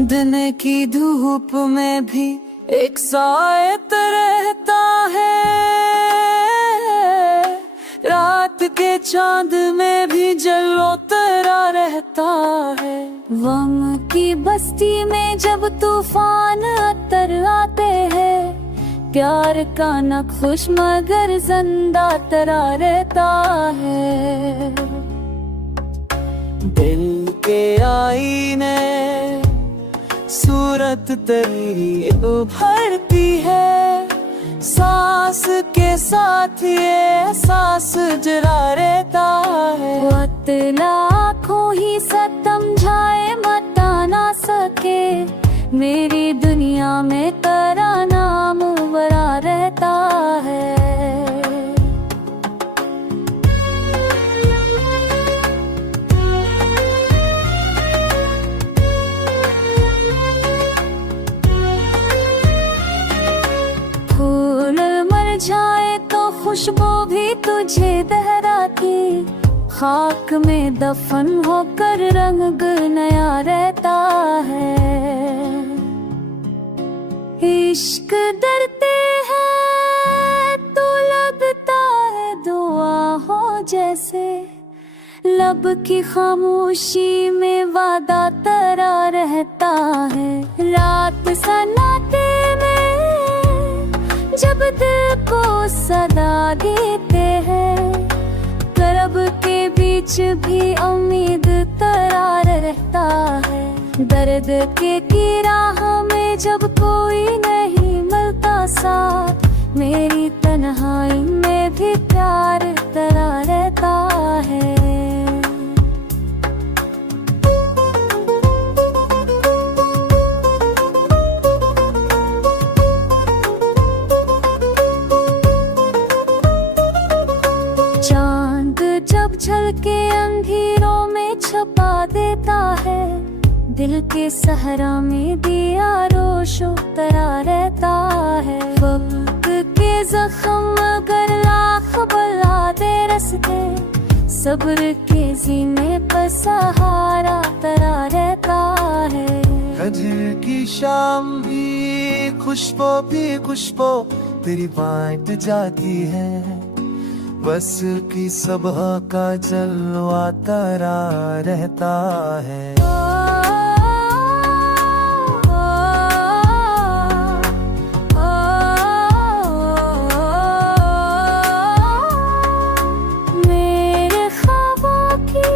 दिन की धूप में भी एक सायत रहता है, रात के चांद में भी जलोतरा रहता है। गम की बस्ती में जब तूफान अतर आते हैं, प्यार का नक्श मगर जिंदा तरा रहता है। दिल के आईने सूरत तेरी उभरती है, सांस के साथ ये एहसास जरा रहता है। वक्त लाखों ही समझाए मता ना सके, मेरी दुनिया में तेरा नाम बरा रहता है। जाए तो खुशबू भी तुझे दहराती, खाक में दफन होकर रंग नया रहता है। इश्क डरते हैं तो लगता है दुआ हो जैसे, लब की खामोशी में वादा तरा रहता है। रात सन्नाटे में जब दिल को सदा देते हैं, करब के बीच भी उम्मीद तरार रहता है। दर्द की राह में जब कोई नहीं मिलता साथ, मेरी तन्हाई में भी प्यार तरा रहता है। चांद जब झलके अंधेरों में छुपा देता है, दिल के सहरा में दिया रोशो तरा रहता है। वक्त के जख्म अगर लाख बला दे रस्ते, सब्र के जीने पर सहारा तरा रहता है। फजर की शाम भी खुशबू तेरी बांट जाती है, बस की सबह का जलवा तरा रहता है। मेरे ख्वाबों की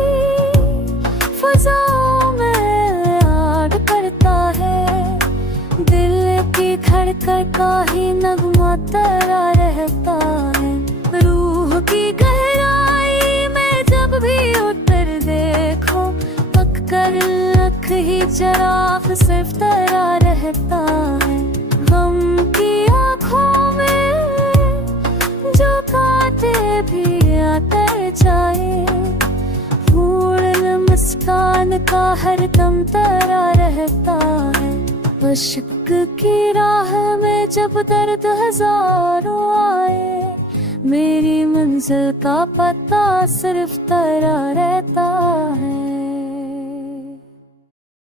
फज़ाओं में याद करता है, दिल की धड़कन का ही नगमा तरा रहता है। रूह की गहराई में जब भी उतर देखो, पक कर लख ही चराग सिर्फ तरा रहता है। गम की आँखों में जो कांटे भी आते जाए, पूर्ण मुस्कान का हर दम तरा रहता है। इश्क की राह में जब दर्द हजारों आए, मेरी मंजिल का पता सिर्फ तेरा रहता है।